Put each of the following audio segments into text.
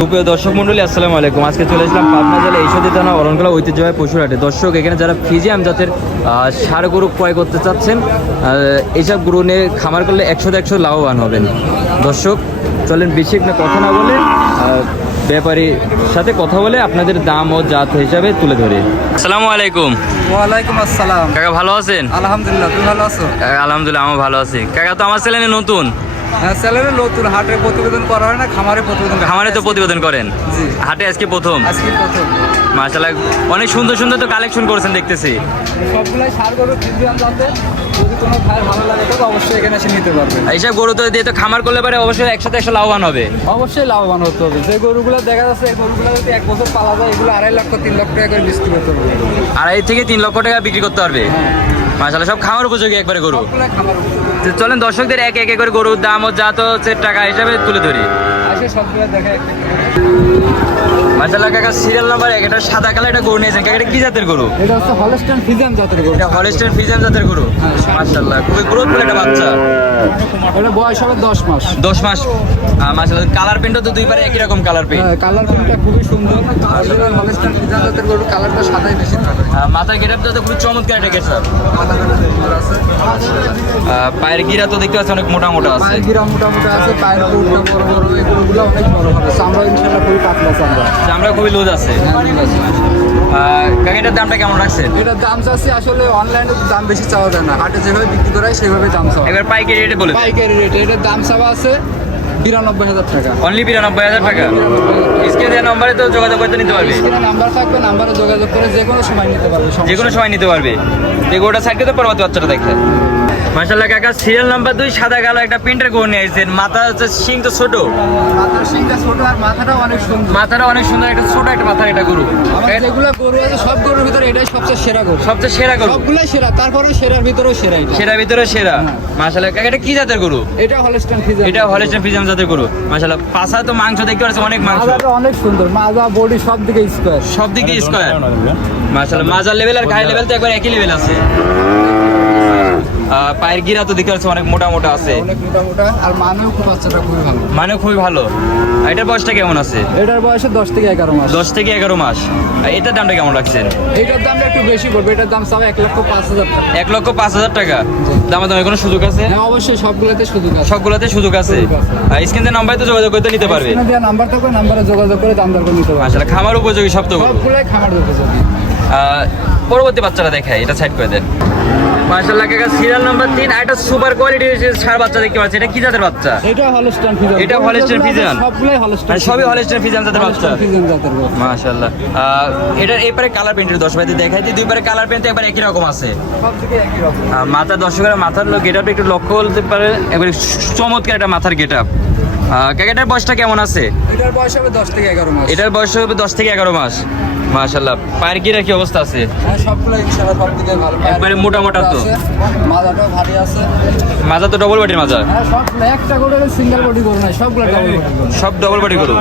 সুপ্রিয় দর্শক মন্ডলী আসসালামু আলাইকুম। আজকে চলে আসলাম পাবনা জেলা ঈশ্বরদী থানা অরণকলা ঐতিহ্যবাহী পশুরহাটে দর্শক এখানে যারা ফিজিয়াম জাতের ষাঁড় গরু ক্রয় করতে চাচ্ছেন এইসব গরু নিয়ে খামার করলে একশো একশো লাভবান হবেন। দর্শক চলেন বেশি একটা কথা না বলে ব্যাপারীর সাথে কথা বলে আপনাদের দাম ও জাত হিসাবে তুলে ধরে। আসসালামু আলাইকুম। ওয়ালাইকুম আসসালাম। কাকা ভালো আছেন? আলহামদুলিল্লাহ তুমি ভালো আছো? আলহামদুলিল্লাহ আমি ভালো আছি। কাকা তো আমার চ্যানেলে নতুন। হ্যাঁ চ্যানেলে নতুন হাটের প্রতিবেদন করা হয় না খামারে প্রতিবেদন খামারে তো প্রতিবেদন করেন? জি। হাটে আজকে প্রথম? আজকে প্রথম। মাশাআল্লাহ অনেক সুন্দর সুন্দর তো কালেকশন করেছেন দেখতেছি। সবগুলাই সার গরু ফিজিয়াম যাতে যদি কোনো ভাই ভালো লাগে তো অবশ্যই এখানে এসে নিতে পারবে এইসব গরু তো দিয়ে তো খামার করলে পারে অবশ্যই একসাথে একশো লাভবান হবে। অবশ্যই লাভবান হতে হবে। যে গরুগুলো দেখা যাচ্ছে এই গরুগুলো যদি এক বছর পালা যায় এগুলো আড়াই লক্ষ তিন লক্ষ টাকা করে বিক্রি করতে পারবে। আড়াই থেকে তিন লক্ষ টাকা বিক্রি করতে পারবে? মাশাআল্লাহ সব খাওয়ার উপযোগী একবারে গরু। তো চলেন দর্শকদের এক এক করে গরুর দাম ও জাত হচ্ছে টাকা হিসাবে তুলে ধরি। সবগুলো দেখা মাশাআল্লাহ কাকা সিরিয়াল নাম্বার এক এটা সাদা কালার একটা গরু নিয়েছেন। কাকা এটা কি জাতের গরু? এটা হচ্ছে হলস্টাইন ফিজিয়াম জাতের গরু। এটা হলিস্টার ফিজিয়াম জাতের গরু। মাশাআল্লাহ খুবই গ্রোথফুল একটা বাচ্চা। এটা বয়স হবে দশ মাস। দশ মাস। মাশাআল্লাহ কালার প্রিন্টও তো দুই পারে একই রকম কালার প্রিন্ট হ্যাঁ কালার প্রিন্টটা খুবই সুন্দর। অরিজিনাল হলস্টাইন ফিজিয়াম জাতের গরু কালারটা সাদাই বেশি থাকে। মাথার গেটআপটা তো খুব চমৎকার একটা মাথা আছে। পায়ের গিরা তো দেখতে পাচ্ছি অনেক মোটা মোটা আছে। পায়ের গিরা মোটামুটি আছে পায়ের কোটটা বড় বড় এগুলো অনেক বড় হবে। চামড়া ইনশাল্লাহ খুবই পাতলা চামড়া চামড়া খুবই লুজ আছে। এটার দামটা কেমন রাখছেন? এটার দাম চাচ্ছি আসলে অনলাইনে দাম বেশি চাওয়া যায় না। হাটে যেভাবে বিক্রি করা হয় সেভাবে দাম চাওয়া এবার পাইকারি রেটে বলে পাইকারি রেট এটার দাম চাওয়া আছে বিরানব্বই হাজার টাকা। অনলি বিরানব্বই হাজার টাকা? স্ক্রিনে দেওয়া নম্বরে তো যোগাযোগ করতে নিতে পারবে। স্ক্রিনে নাম্বার থাকবে নাম্বারে যোগাযোগ করে যে কোনো সময় নিতে পারবে যে কোনো সময় নিতে পারবে। এই গোটা সাইডকে তো পরবর্তী বাচ্চাটা দেখে। মাসাল্লাহ কাকা সিরিয়াল নাম্বার দুই সাদা কালো একটা প্রিন্টের গরু নিয়ে আসছেন। মাথা হচ্ছে সিং তো ছোট। মাথার সিংটা ছোট আর মাথাটাও অনেক সুন্দর। মাথাটা অনেক সুন্দর একটা ছোট একটা মাথার একটা গরু। আমার গরু আছে সব গরুর ভিতরে এটাই সবচেয়ে সেরা গরু। সবচেয়ে সেরা গরু। সবগুলাই সেরা তারপরেও সেরার ভিতরেও সেরা এটা। সেরা ভিতরে সেরা। মাসাল্লাহ কাকা এটা কি জাতের গরু? এটা হলস্টাইন ফিজার এটা হলেস্টাইন ফিজাম জাতের গরু। মাসাল্লাহ পাশা তো মাংস দেখতে পাচ্ছি অনেক মাংস। মাজাটা অনেক সুন্দর মাজা বডি সব দিকে স্কোয়ার সব দিকে স্কোয়ার মাশাআল্লাহ মাজার লেভেল আর গায়ের লেভেল তো একবার একই লেভেল আছে। পায়ের গিরা তো দেখতে পাচ্ছি অনেক মোটা মোটা আছে। অনেক মোটা মোটা আর মানেও খুব বাচ্চাটা খুবই ভালো। মানে খুবই ভালো। এটার বয়সটা কেমন আছে? এটার বয়সে দশ থেকে এগারো মাস। দশ থেকে এগারো মাস। আর এটার দামটা কেমন রাখছেন? এটার দামটা একটু বেশি পড়বে এটার দাম চাও এক লক্ষ পাঁচ হাজার টাকা। এক লক্ষ পাঁচ হাজার টাকা? দামা দামে কোনো সুযোগ আছে? হ্যাঁ অবশ্যই সবগুলোতে সুযোগ আছে। সবগুলোতে সুযোগ আছে। আর স্ক্রিনের নাম্বারে তো যোগাযোগ করতে নিতে পারবে। এখানে নাম্বার থাকবে নাম্বারে যোগাযোগ করে দাম দর করে নিতে পারবে। মাশাআল্লাহ খামার উপযোগী সব তো। সবগুলোই খামার আহ, পরবর্তী বাচ্চারা দেখায় এটা সাইড করে দেন। মাশাআল্লাহ কাকা সিরিয়াল নাম্বার তিন আর একটা সুপার কোয়ালিটির সার বাচ্চা দেখতে পাচ্ছি। এটা কি জাতের বাচ্চা? এটা হলস্টাইন ফিজান এটা Holstein Friesian? সবগুলাই হলস্টাইন মানে সবই হলিস্টার ফিজান জাতের বাচ্চা। ফিজান জাতের মাশাআল্লাহ। এটার এই পারে কালার প্রিন্টের ভাইতে দেখাই দিই। দুই পারে কালার প্রিন্ট একবার একই রকম আছে। সব একই রকম। দর্শকের মাথার গেট আপ একটু লক্ষ্য করতে পারে। একবারে চমৎকার একটা মাথার গেট আপ ক্যাকেটার বয়সটা কেমন আছে? এটার বয়স হবে দশ থেকে এগারো মাস। এটার বয়স হবে দশ থেকে এগারো মাস। মাশাআল্লাহ। পায়ের গিরা কি অবস্থা আছে? হ্যাঁ সবগুলো ইনশাআল্লাহ সব দিকে ভালো। একবারে মোটা মোটা তো। মাজাটাও ভারী আছে। মাজা তো ডবল বডির মাজা? হ্যাঁ সবগুলো একটা করে সিঙ্গেল বডি গরু নাই সবগুলো ডাবল বডি সব ডবল বডি গরু।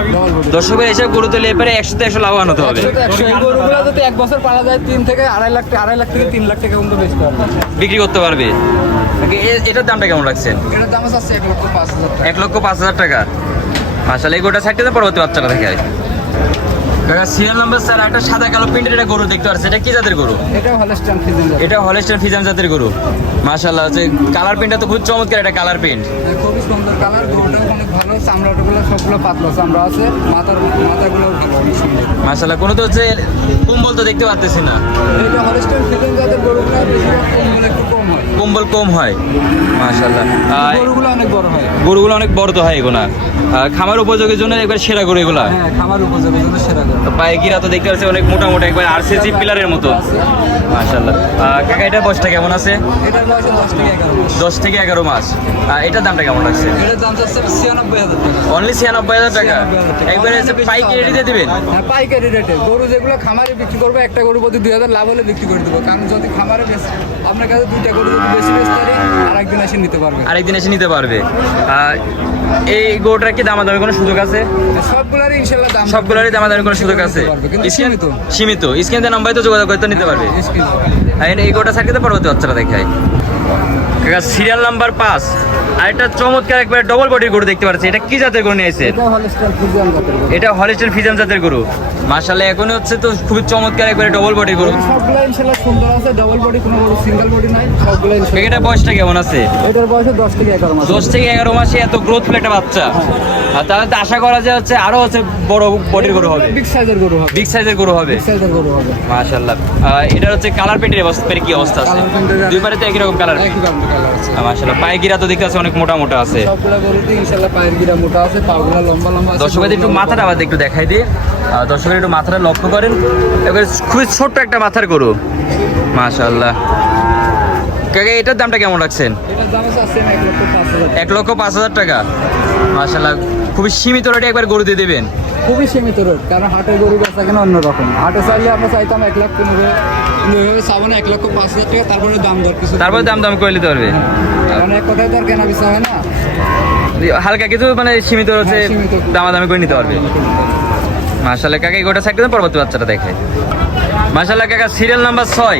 দর্শকের এসব গরু। তুলে এবারে একসাথে একশো লাভবান হতে হবে। এই গরুগুলো যদি এক বছর পালা যায় তিন থেকে আড়াই লাখ আড়াই লাখ থেকে তিন লাখ টাকা পর্যন্ত বেচতে পারবে। বিক্রি করতে পারবে। এ- এটার দামটা কেমন রাখছেন? এটার দাম আছে এক লক্ষ পাঁচ হাজার টাকা। এক লক্ষ পাঁচ হাজার টাকা। মাসাল এই গোটা সাইডটাতে পরবর্তী বাচ্চাটা দেখে কাকা সিরিয়াল নাম্বার স্যার একটা সাদা কালো প্রিন্টের একটা গরু দেখতে পাচ্ছি এটা কি জাতের গরু? এটাও হলস্টাইন এটা হলেস্টার ফিজাম জাতের গরু। মাশাল্লাহ যে কালার প্রিন্টটা তো খুব চমৎকার একটা কালার প্রিন্ট খুবই সুন্দর কালার গরুটাও অনেক ভালো সবগুলো পাতলা চামড়া আছে মাথার মাথাগুলো ভালো সুন্দর। মাশাল্লাহ কোনো তো হচ্ছে কুম্বল তো দেখতে পাচ্তেছি না। এটা হলস্টাইন জাতের গরুগুলো কম্বল একটু কম হয়। কম্বল কম হয়। মাশাল্লাহ আর গরুগুলো অনেক বড় হয়। গরুগুলো অনেক বড় তো হয় এগুলা। খামার উপযোগের জন্য একবার সেরা গরু এগুলা। হ্যাঁ খামার উপযোগী জন্য সেরা গরু। তো পায়ে গিরা তো দেখতে পাচ্ছি অনেক মোটা মোটা একবার আরসিসি পিলারের মতো। কাকা বয়সটা কেমন আছে? বয়স দশ থেকে এগারো মাস। এটার দামটা কেমন এটার দাম ছিয়ানব্বই টাকা। অনলি ছিয়ানব্বই হাজার টাকা? 96,000 টাকা। একবারে পাইকারি রেটে দিবেন? হ্যাঁ পাইকারি রেটে। গরু যেগুলো খামারে বিক্রি করব একটা গরু প্রতি দুই হাজার লাভ হলে বিক্রি করে দেবো। কারণ যদি খামারে বেশ আপনার কাছে দুইটা গরু যদি বেশি বেশি পারি আর একদিন এসে নিতে পারবে। আরেকদিন এসে নিতে পারবে। এই গরুটার কি দামাদামি কোনো সুযোগ আছে? সবগুলারই ইনশাল্লাহ দাম সবগুলোরই দামাদামি কোনো সুযোগ আছে। সীমিত। সীমিত। স্ক্রিন নাম্বারে তো যোগাযোগ করতে নিতে পারবে। এই গোটা সার্কিটে পরবর্তী বাচ্চারা দেখায়। কাকা সিরিয়াল নাম্বার পাঁচ। আর একটা চমৎকার একবার ডবল বডির গরু দেখতে পাচ্ছি। এটা কি জাতের গরু নিয়েছেন এটা হলিস্টেন ফিজাম জাতের গরু। মাশাআল্লাহ এখন হচ্ছে তো খুবই চমৎকার একবারে ডবল বডির গরু। সবগুলো ইনশাল্লাহ সুন্দর আছে ডাবল বডি কোনো গরু সিঙ্গেল বডি নাই সবগুলো ইনশাল্লাহ এটা বয়সটা কেমন আছে? এটার বয়স দশ থেকে এগারো মাস। থেকে এত গ্রোথফুল একটা বাচ্চা। আর তাহলে তো আশা করা যায় হচ্ছে আরও হচ্ছে বড় বডির গরু হবে। বিগ সাইজের গরু হবে। বিগ সাইজের গরু হবে। বিগ সাইজের গরু হবে। মাশাআল্লাহ। এটা হচ্ছে কালার পেটের অবস্থা কি অবস্থা আছে? দুই পারে তো একই রকম কালার আছে মাশাআল্লাহ। গিরা তো দেখতে আছে অনেক মোটা মোটা আছে। সবগুলো গরুতে ইনশাল্লাহ পায়ের গিরা মোটা আছে পাগুলা লম্বা লম্বা আছে দর্শকদের একটু মাথাটা আবার একটু দেখাই দিই। একটু মাথাটা লক্ষ্য করেন। এবার খুবই ছোট্ট একটা মাথার গরু। মাশাআল্লাহ। কাকা এটার দামটা কেমন রাখছেন? এটার দাম আছে এক লক্ষ পাঁচ হাজার টাকা। মাশাআল্লাহ খুবই সীমিত রেটে একবার গরু দিয়ে দেবেন। খুবই সীমিত রেট কারণ হাটের গরু বেচা কেনা অন্যরকম। হাটে চাইলে আমরা চাইতাম এক লাখ পনেরো চাবো এক লক্ষ পাঁচ হাজার টাকা তারপরে দাম দর কিছু তারপরে দাম দাম করে নিতে পারবে। কারণ এক কথায় তো আর কেনা বেচা হয় না। হালকা কিছু মানে সীমিত হচ্ছে হ্যাঁ। দামাদামি করে নিতে পারবে। মাশাআল্লাহ কাকা গোটা সাইড পরবর্তী বাচ্চাটা দেখে। মাশাআল্লাহ কাকা সিরিয়াল নাম্বার ছয়।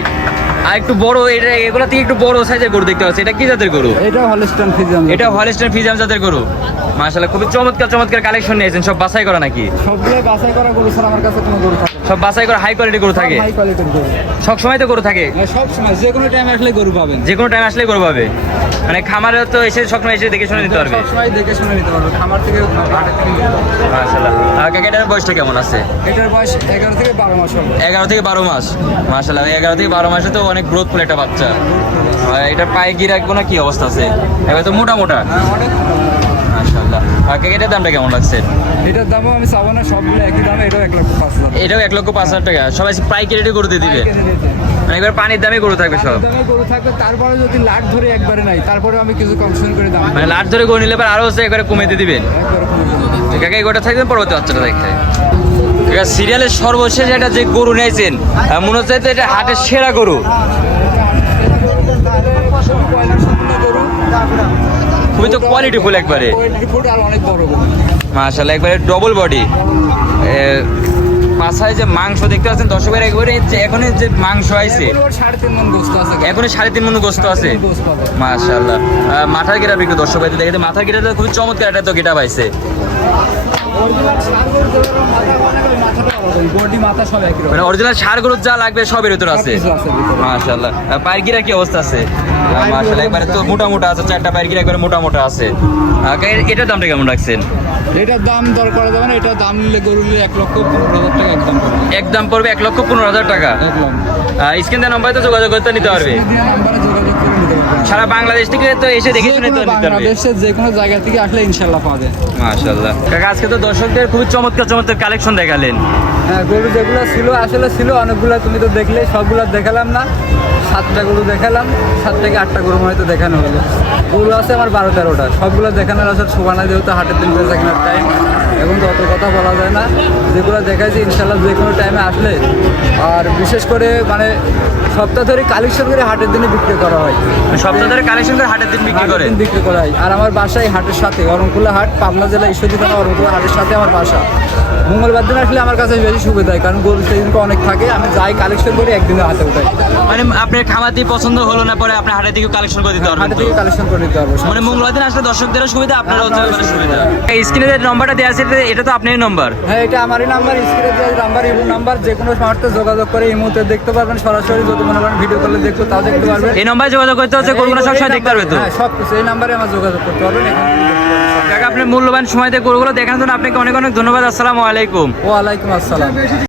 আর একটু বড় এটা এগুলো থেকে একটু বড় সাইজের গরু দেখতে পাচ্ছি। এটা কি জাতের গরু? এটা হলস্টান ফিজাম এটা হলিস্টার ফিজাম জাতের গরু। মাশাআল্লাহ খুবই চমৎকার চমৎকার কালেকশন নিয়েছেন সব বাছাই করা নাকি? সবগুলো বাছাই করা গরু ছাড়া আমার কাছে কোনো গরু থাকে সব বাছাই করা হাই কোয়ালিটি গরু থাকে? হাই কোয়ালিটির গরু। সব সময় তো গরু থাকে? মানে সব সময়। যে কোনো টাইমে আসলে গরু পাবেন। যে কোনো টাইম আসলে গরু পাবে। মানে খামারে তো এসে সবসময় এসে দেখে শুনে নিতে পারবে। সব সময় দেখে শুনে নিতে পারবে। খামার থেকে হাটের থেকে মাশাআল্লাহ। এটার বয়সটা কেমন আছে? এটার বয়স এগারো থেকে বারো মাস হবে। এগারো থেকে বারো মাস। মাসাল্লাহ এগারো থেকে বারো মাসে তো অনেক গ্রোথফুল একটা বাচ্চা। এটা এটার পায়ে গিয়ে রাখব না কি অবস্থা আছে? এবার তো মোটা মোটা। অনেক মাসাল্লাহ আর এটার দামটা কেমন লাগছে? এটার দামও আমি চাবো না সবগুলো একই দামে এটাও এক লক্ষ পাঁচ এটাও এক লক্ষ পাঁচ হাজার টাকা। সবাই পাইকারি রেটে করে দিয়ে দিবে। মানে একবার পানির দামে গরু থাকবে সব। দামে গরু থাকবে তারপরে যদি লাখ ধরে একবারে নাই তারপরে আমি কিছু কমিশন করে দাম মানে লাট ধরে গরু নিলে পর আরও হচ্ছে একবারে কমে দিয়ে দিবেন। কাকা এই গোটা থাকবেন পরবর্তী বাচ্চাটা দেখতে কাকা সিরিয়ালের সর্বশেষ এটা যে গরু নিয়েছেন মনে হচ্ছে এটা হাটের সেরা গরু। খুবই তো কোয়ালিটি ফুল একবারে। মাশাল্লাহ একবারে ডবল বডি পাশায় যে মাংস দেখতে পাচ্ছেন দর্শকের একবারে যে এখন যে মাংস আইছে। মন এখন সাড়ে তিন মন গোস্ত আছে মাশাল্লাহ মাথার গেটা বিক্রি দর্শক ভাই দেখে মাথার গেটা খুবই চমৎকার একটা তো গেটা পাইছে। অরিজিনাল সব মানে অরিজিনাল সার গরুর যা লাগবে সবের ভিতরে আছে। সবকিছু আছে ভিতরে। মাশাল্লাহ আহ, পায়ের গিরা কি অবস্থা আছে? একবারে তো মোটা মোটা আছে চারটা পায়ের একবারে মোটা মোটা আছে এটার দামটা কেমন রাখছেন? এটার দাম দর করা যাবে না এটার দাম নিলে গরু নিলে এক লক্ষ পনেরো হাজার টাকা একদম পড়বে। একদম পড়বে এক লক্ষ পনেরো হাজার টাকা। স্ক্রিন দেওয়া নম্বরে তো যোগাযোগ করতে নিতে পারবে। সারা বাংলাদেশ থেকে তো এসে দেখে শুনে তো নিতে যে কোনো জায়গা থেকে আসলে ইনশাল্লাহ পাবে মাশাআল্লাহ। কাকা আজকে তো দর্শকদের খুবই চমৎকার চমৎকার কালেকশন দেখালেন। হ্যাঁ গরু যেগুলো ছিল আসলে ছিল অনেকগুলো তুমি তো দেখলে সবগুলো দেখালাম না। সাতটা গরু দেখালাম সাত থেকে আটটা গরু হয়তো দেখানো হলো। গরু আছে আমার বারো তেরোটা সবগুলো দেখানোর আসলে শোভানা যেহেতু হাটের দিন বেচা কেনার টাইম এখন তো অত কথা বলা যায় না। যেগুলো দেখাইছি ইনশাল্লাহ যে কোনো টাইমে আসলে। আর বিশেষ করে মানে সপ্তাহ ধরে কালেকশন করে হাটের দিনে বিক্রি করা হয়। সপ্তাহ ধরে কালেকশন করে হাটের দিন বিক্রি করে? বিক্রি করা হয়। আর আমার বাসা এই হাটের সাথে অরণকুলা হাট পাবনা জেলা ঈশ্বরদী থানা অরণকুলা হাটের সাথে আমার বাসা। মঙ্গলবার দিন আসলে আমার কাছে বেশি সুবিধা হয় কারণ গরু সেদিনকে অনেক থাকে। আমি যাই কালেকশন করি একদিনে হাতে উঠাই। মানে আপনার খামার দিয়ে পছন্দ হলো না পরে আপনি হাটের দিকে কালেকশন করে দিতে পারবেন হাটে তো? থেকে কালেকশন করে দিতে পারব মানে মঙ্গলবার দিন আসলে দর্শকদেরও সুবিধা আপনারও হচ্ছে মানে সুবিধা। এই স্ক্রিনে যে নম্বরটা দেওয়া আছে এটা- এটা তো আপনারই নাম্বার হ্যাঁ এটা আমারই নাম্বার স্ক্রিনে নাম্বার ইমো নাম্বার যে কোনো মুহূর্তে যোগাযোগ করে এই মুহূর্তে দেখতে পারবেন। সরাসরি যদি মনে করেন ভিডিও কলে দেখতে তাও দেখতে পারবেন। এই নাম্বারে যোগাযোগ করতে হচ্ছে গরুগুলো সবসময় দেখতে পারবে তো? হ্যাঁ সব কিছু এই নাম্বারে আমার যোগাযোগ করতে পারবেন আপনার মূল্যবান সময় দিয়ে গরুগুলো দেখানোর জন্য আপনাকে অনেক অনেক ধন্যবাদ আসসালামু আলাইকুম। ওয়ালাইকুম আসসালাম।